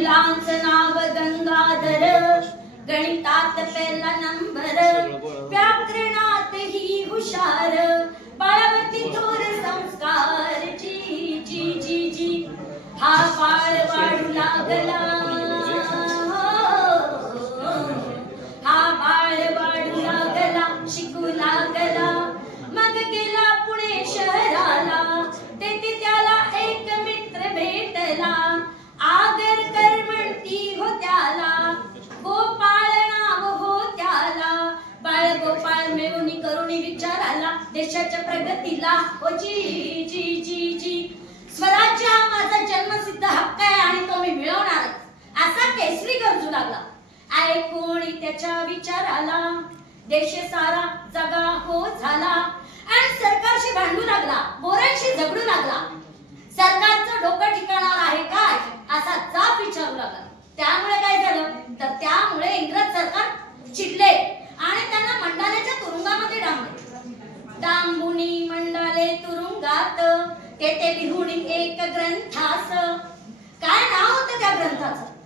वडिलांचं नाव गंगाधर, गणितात पहिला नंबर, व्याकरणात ही हुशार, बाळवती थोर संस्कार, जी जी जी जी हा बाळ वाढू लागला, हा बाळ वाढू लागला, शिकू लागला, मग गेला पुणे शहराला, तेथे त्याला एक मित्र भेटला, आदर कर म्हणती हो त्याला, गोपाळ नाव हो त्याला, बाळ गोपाळ मिळून करुणी विचार आला, देशाच्या प्रगतीला हो जी जी जी जी स्वराज्य हा माझा जन्मसिद्ध हक्क आहे आणि तो मी मिळवणारच, असा केसरी गरजू लागला. ऐकून त्याच्या विचाराला देश सारा जगा हो झाला आणि सरकारशी भांडू लागला, बोरांशी झगडू लागला. सरकारचं डोकं ठिकाणार आहे काय असा जाब विचारू लागला. त्यामुळे काय झालं तर त्यामुळे इंग्रज सरकार चिडले आणि त्यांना मंडालेच्या तुरुंगामध्ये डांबले. डांबुनी मंडाले तुरुंगात, तेथे लिहून एक ग्रंथास, काय नाव होतं त्या ग्रंथाचं